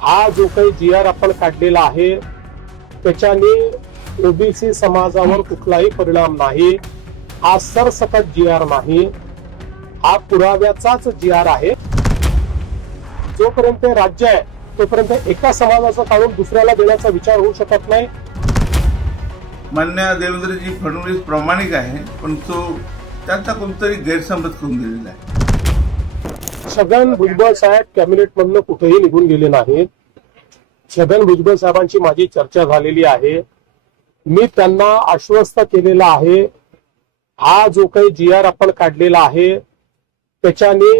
हा जो काही जी आर आपण काढलेला आहे त्याच्याने ओबीसी समाजावर कुठलाही परिणाम नाही. हा सरसकट जी आर नाही. हा पुराव्याचाच जी आर आहे. जोपर्यंत राज्य आहे तोपर्यंत एका समाजाचं काढून दुसऱ्याला देण्याचा विचार होऊ शकत नाही. मान्य देवेंद्रजी फडणवीस प्रामाणिक आहे पण तो त्यांचा कोणतरी गैरसमज करून दिलेला आहे. छगन भुजबळ साहेब कॅबिनेट मधनं कुठेही निघून गेले नाहीत. छगन भुजबळ साहेबांची माझी चर्चा झालेली आहे. मी त्यांना आश्वस्त केलेला आहे. हा जो काही जी आर आपण काढलेला आहे त्याच्याने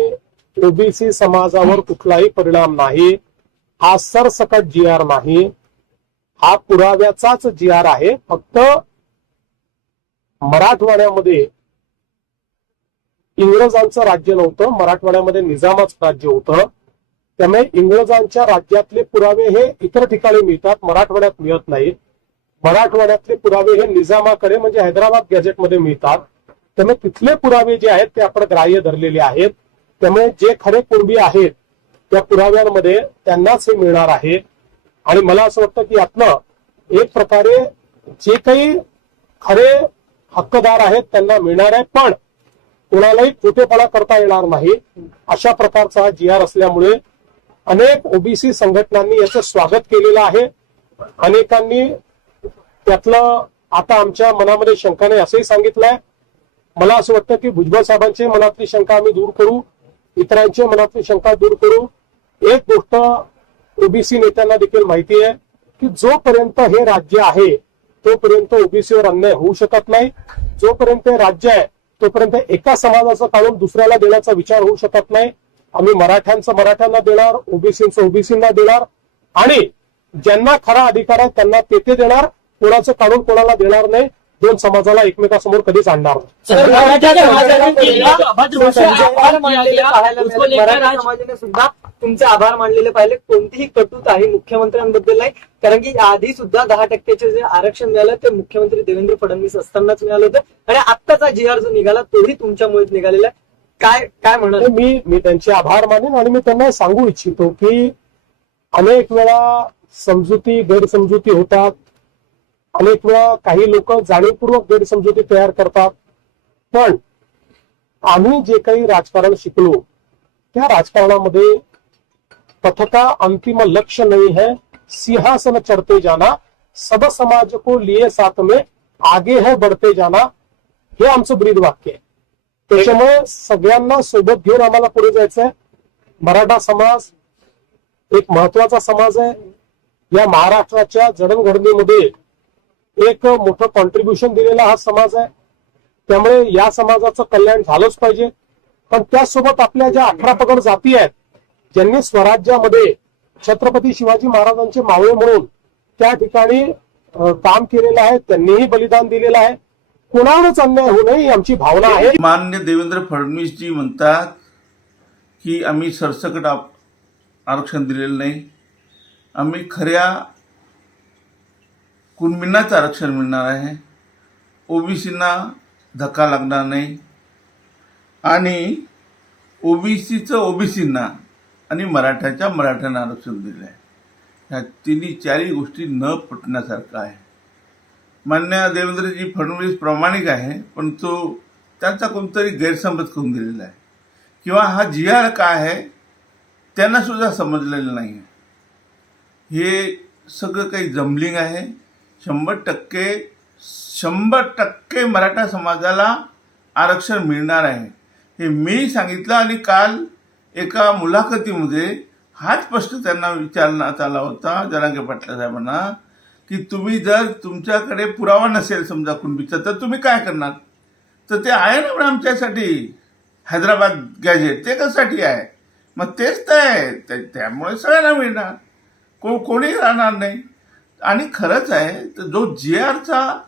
ओबीसी समाजावर कुठलाही परिणाम नाही. हा सरसकट जी आर नाही. हा पुराव्याचाच जी आर आहे. फक्त मराठवाड्यामध्ये इंग्रजांचं राज्य नव्हतं मराठवाड्यामध्ये निजामाच राज्य होतं. त्यामुळे इंग्रजांच्या राज्यातले पुरावे हे इतर ठिकाणी मिळतात मराठवाड्यात मिळत नाहीत. मराठवाड्यातले पुरावे हे निजामाकडे म्हणजे हैदराबाद गॅझेटमध्ये मिळतात. त्यामुळे तिथले पुरावे जे आहेत ते आपण ग्राह्य धरलेले आहेत. त्यामुळे जे खरे कुणबी आहेत त्या पुराव्यांमध्ये त्यांनाच हे मिळणार आहे. आणि मला असं वाटतं की यातनं एक प्रकारे जे काही खरे हक्कदार आहेत त्यांना मिळणार आहे. पण कोणालाही खोटेपणा करता येणार नाही. अशा प्रकारचा हा जी आर असल्यामुळे अनेक ओबीसी संघटनांनी याचं स्वागत केलेलं आहे. अनेकांनी त्यातलं आता आमच्या मनामध्ये शंका नाही असंही सांगितलंय. मला असं वाटतं की भुजबळ साहेबांची मनातली शंका आम्ही दूर करू इतरांची मनातली शंका दूर करू. एक गोष्ट ओबीसी नेत्यांना देखील माहिती आहे की जोपर्यंत हे राज्य आहे तोपर्यंत ओबीसीवर अन्याय होऊ शकत नाही. जोपर्यंत हे राज्य आहे तोपर्यंत एका समाजाचं काढून दुसऱ्याला देण्याचा विचार होऊ शकत नाही. आम्ही मराठ्यांचं मराठ्यांना देणार ओबीसीचं ओबीसींना देणार आणि ज्यांना खरा अधिकार आहे त्यांना ते ते देणार. कोणाचं काढून कोणाला देणार नाही दोन समाजाला एकमेकासमोर कधीच आणणार नाही. तुमचे आभार मानलेले पाहिले. कोणतीही कटूत आहे मुख्यमंत्र्यांबद्दल नाही. कारण की आधी सुद्धा दहा टक्क्याचे जे आरक्षण मिळालं ते मुख्यमंत्री देवेंद्र फडणवीस असतानाच मिळालं होतं. आणि आत्ताचा जी आर जो निघाला तोही तुमच्यामुळेच निघालेला आहे. काय काय म्हणाल? मी मी त्यांचे आभार मानेन आणि मी त्यांना सांगू इच्छितो की अनेक वेळा समजुती गैरसमजुती होतात. अनेक वेळा काही लोक जाणीवपूर्वक गैरसमजुती तयार करतात. पण आम्ही जे काही राजकारण शिकलो त्या राजकारणामध्ये कथका अंतिम लक्ष्य नहीं है। सिंहासन चढ़ते जाना सब समाज को लिए साथ में आगे है बढ़ते जाना हे आमचं ब्रीद वाक्य आहे त्याच्यामुळे सगळ्यांना सोबत घेऊन आम्हाला पुढे जायचंय मराठा समाज एक महत्त्वाचा समाज आहे. या महाराष्ट्राच्या जडणघडणीमध्ये एक मोठं कॉन्ट्रीब्युशन दिलेला हा समाज आहे. त्यामुळे या समाजाचं कल्याण झालंच पाहिजे. पण त्यासोबत आपल्या ज्या अठरा पगड जाती आहेत ज्यांनी स्वराज्यामध्ये छत्रपती शिवाजी महाराजांचे मावळे म्हणून त्या ठिकाणी काम केलेलं आहे त्यांनीही बलिदान दिलेलं आहे. कोणावरच अन्याय होऊ नये आमची भावना आहे. मान्य देवेंद्र फडणवीसजी म्हणतात की आम्ही सरसकट आरक्षण दिलेलं नाही. आम्ही खऱ्या कुणबींनाच आरक्षण मिळणार आहे. ओबीसींना धक्का लागणार नाही. आणि ओबीसीचं ओबीसींना आणि मराठ्याच्या मराठ्यांना आरक्षण दिलं आहे ह्या तिन्ही चारही गोष्टी न पटण्यासारखं आहे. मान्य देवेंद्रजी फडणवीस प्रामाणिक आहे पण तो त्यांचा कोणतरी गैरसमज करून दिलेला आहे. किंवा हा जी आर काय आहे त्यांना सुद्धा समजलेलं नाही आहे. हे सगळं काही जमलिंग आहे. शंभर टक्के शंभर टक्के मराठा समाजाला आरक्षण मिळणार आहे. हे मी सांगितलं आणि काल एका मुलाखतीमध्ये हा स्पष्ट त्यांना विचारण्यात आला होता. जरांगे पाटला साहेबांना की तुम्ही जर तुमच्याकडे पुरावा नसेल समजा कुणबीचा तर तुम्ही काय करणार? तर ते आहे ना मॅडम आमच्यासाठी. हैदराबाद गॅजेट ते कशासाठी आहे? मग तेच तर आहे. त्या- त्यामुळे सगळ्यांना मिळणार. को कोणी राहणार नाही. आणि खरंच आहे तर जो जी आरचा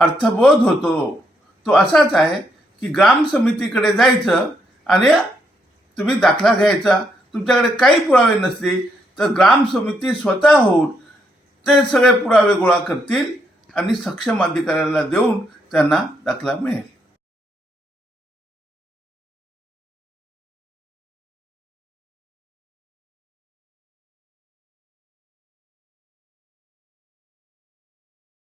अर्थबोध होतो तो असाच आहे की ग्राम समितीकडे जायचं आणि तुम्ही दाखला घ्यायचा तुमच्याकडे काही पुरावे नसतील तर ग्राम समिती स्वतः होऊन ते सगळे पुरावे गोळा करतील आणि सक्षम अधिकाऱ्याला देऊन त्यांना दाखला मिळेल.